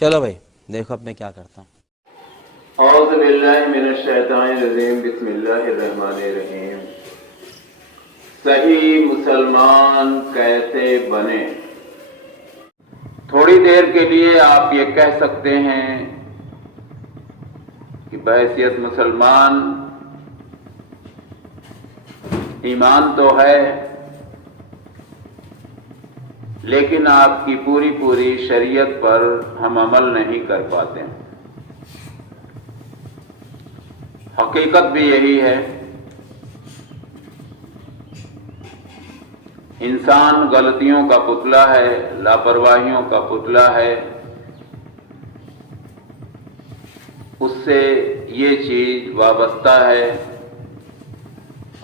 چلو بھائی دیکھو اب میں کیا کرتا ہوں. اعوذ باللہ من الشیطان الرجیم بسم اللہ الرحمن الرحیم. صحیح مسلمان کیسے بنے؟ تھوڑی دیر کے لیے آپ یہ کہہ سکتے ہیں کہ بحیثیت مسلمان ایمان تو ہے لیکن آپ کی پوری شریعت پر ہم عمل نہیں کر پاتے. حقیقت بھی یہی ہے. انسان غلطیوں کا پتلا ہے، لاپرواہیوں کا پتلا ہے. اس سے یہ چیز وابستہ ہے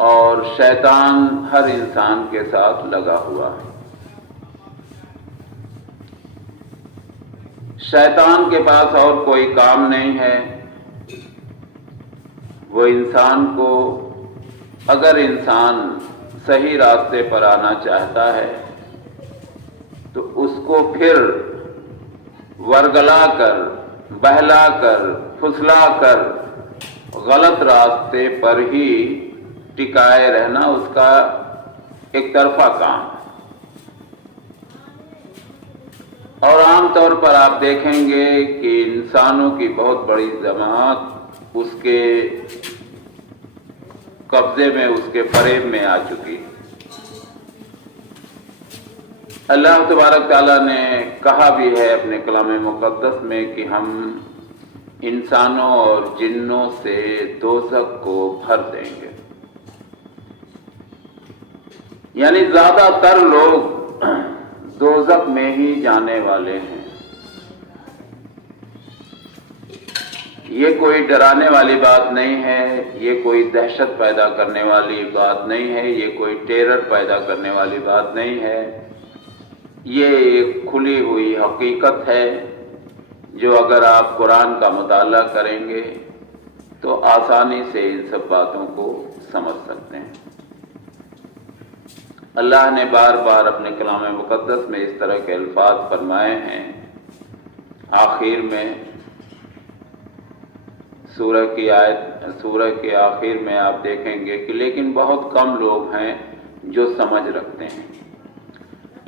اور شیطان ہر انسان کے ساتھ لگا ہوا ہے. شیطان کے پاس اور کوئی کام نہیں ہے. وہ انسان کو، اگر انسان صحیح راستے پر آنا چاہتا ہے تو اس کو پھر ورگلا کر، بہلا کر، پھسلا کر غلط راستے پر ہی ٹکائے رہنا اس کا ایک طرفہ کام ہے. اور عام طور پر آپ دیکھیں گے کہ انسانوں کی بہت بڑی جماعت اس کے قبضے میں، اس کے فریب میں آ چکی. اللہ تبارک تعالیٰ نے کہا بھی ہے اپنے کلام مقدس میں کہ ہم انسانوں اور جنوں سے دوزخ کو بھر دیں گے. یعنی زیادہ تر لوگ دوزخ میں ہی جانے والے ہیں. یہ کوئی ڈرانے والی بات نہیں ہے، یہ کوئی دہشت پیدا کرنے والی بات نہیں ہے، یہ کوئی ٹیرر پیدا کرنے والی بات نہیں ہے. یہ ایک کھلی ہوئی حقیقت ہے جو اگر آپ قرآن کا مطالعہ کریں گے تو آسانی سے ان سب باتوں کو سمجھ سکتے ہیں. اللہ نے بار بار اپنے کلام مقدس میں اس طرح کے الفاظ فرمائے ہیں. آخر میں سورہ کے آخر میں آپ دیکھیں گے کہ لیکن بہت کم لوگ ہیں جو سمجھ رکھتے ہیں،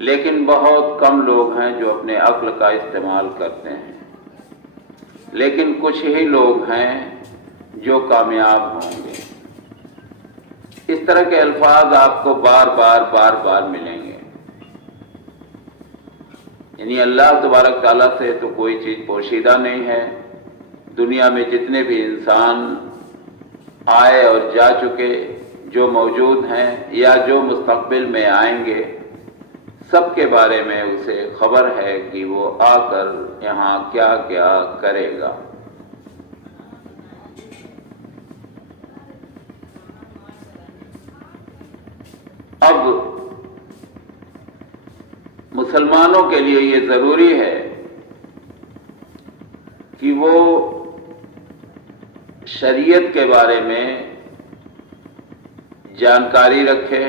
لیکن بہت کم لوگ ہیں جو اپنے عقل کا استعمال کرتے ہیں، لیکن کچھ ہی لوگ ہیں جو کامیاب ہوں گے. اس طرح کے الفاظ آپ کو بار بار ملیں گے. یعنی اللہ تبارک تعالیٰ سے تو کوئی چیز پوشیدہ نہیں ہے. دنیا میں جتنے بھی انسان آئے اور جا چکے، جو موجود ہیں یا جو مستقبل میں آئیں گے، سب کے بارے میں اسے خبر ہے کہ وہ آ کر یہاں کیا کیا کرے گا. اب مسلمانوں کے لیے یہ ضروری ہے کہ وہ شریعت کے بارے میں جانکاری رکھے،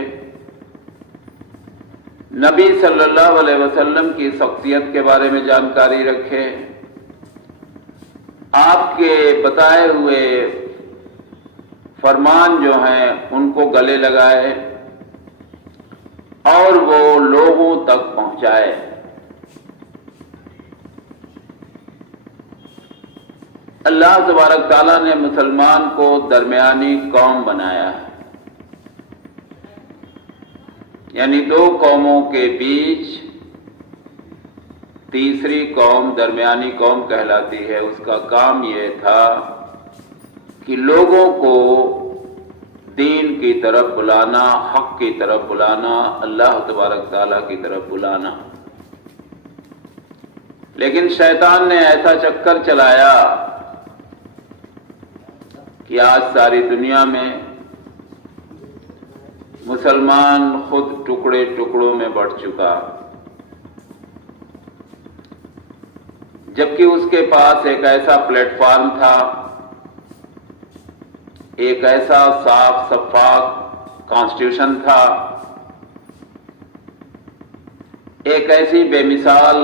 نبی صلی اللہ علیہ وسلم کی شخصیت کے بارے میں جانکاری رکھے، آپ کے بتائے ہوئے فرمان جو ہیں ان کو گلے لگائے اور وہ لوگوں تک پہنچائے. اللہ تبارک تعالیٰ نے مسلمان کو درمیانی قوم بنایا ہے. یعنی دو قوموں کے بیچ تیسری قوم درمیانی قوم کہلاتی ہے. اس کا کام یہ تھا کہ لوگوں کو دین کی طرف بلانا، حق کی طرف بلانا، اللہ تبارک تعالیٰ کی طرف بلانا. لیکن شیطان نے ایسا چکر چلایا کہ آج ساری دنیا میں مسلمان خود ٹکڑے ٹکڑوں میں بٹ چکا، جبکہ اس کے پاس ایک ایسا پلیٹ فارم تھا، ایک ایسا صاف شفاف کانسٹیٹیوشن تھا، ایک ایسی بے مثال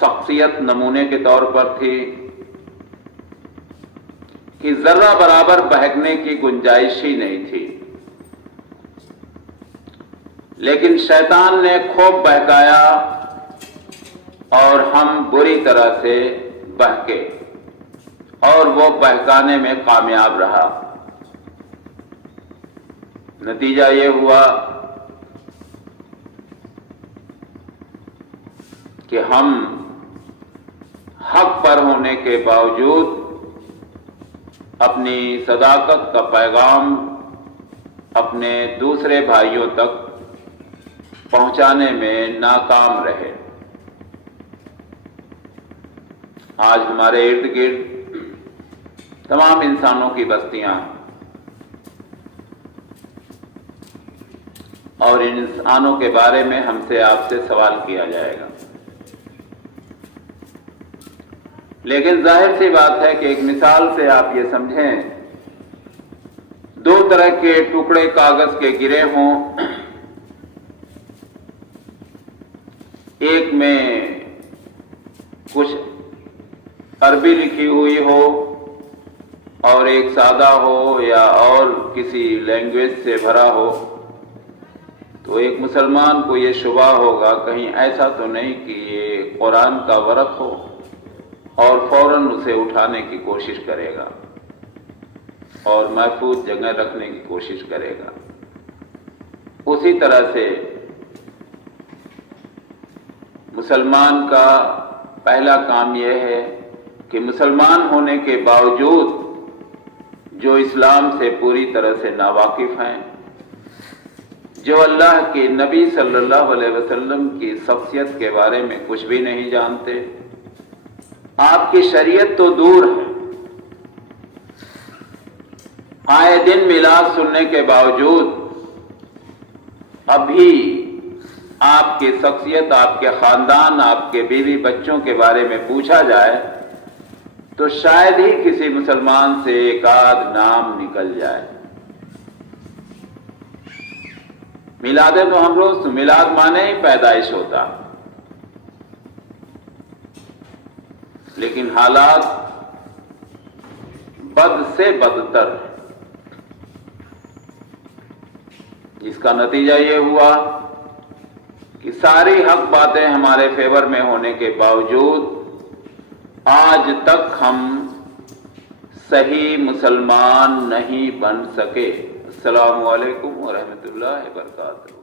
شخصیت نمونے کے طور پر تھی کہ ذرہ برابر بہکنے کی گنجائش ہی نہیں تھی، لیکن شیطان نے خوب بہکایا اور ہم بری طرح سے بہکے اور وہ بہکانے میں کامیاب رہا۔ نتیجہ یہ ہوا کہ ہم حق پر ہونے کے باوجود اپنی صداقت کا پیغام اپنے دوسرے بھائیوں تک پہنچانے میں ناکام رہے۔ آج ہمارے ارد گرد تمام انسانوں کی بستیاں اور ان انسانوں کے بارے میں ہم سے آپ سے سوال کیا جائے گا، لیکن ظاہر سی بات ہے کہ ایک مثال سے آپ یہ سمجھیں، دو طرح کے ٹکڑے کاغذ کے گرے ہوں، ایک میں کچھ عربی لکھی ہوئی ہو اور ایک سادہ ہو یا اور کسی لینگویج سے بھرا ہو، تو ایک مسلمان کو یہ شبہ ہوگا کہیں ایسا تو نہیں کہ یہ قرآن کا ورق ہو، اور فوراً اسے اٹھانے کی کوشش کرے گا اور محفوظ جگہ رکھنے کی کوشش کرے گا۔ اسی طرح سے مسلمان کا پہلا کام یہ ہے کہ مسلمان ہونے کے باوجود جو اسلام سے پوری طرح سے ناواقف ہیں، جو اللہ کے نبی صلی اللہ علیہ وسلم کی شخصیت کے بارے میں کچھ بھی نہیں جانتے، آپ کی شریعت تو دور ہے، آئے دن میلاد سننے کے باوجود ابھی آپ کی شخصیت، آپ کے خاندان، آپ کے بیوی بچوں کے بارے میں پوچھا جائے تو شاید ہی کسی مسلمان سے ایک آدھ نام نکل جائے۔ میلاد تو ہم روز میلاد مانے ہی پیدائش ہوتا، لیکن حالات بد سے بدتر، جس کا نتیجہ یہ ہوا کہ ساری حق باتیں ہمارے فیور میں ہونے کے باوجود آج تک ہم صحیح مسلمان نہیں بن سکے۔ السلام علیکم ورحمۃ اللہ وبرکاتہ۔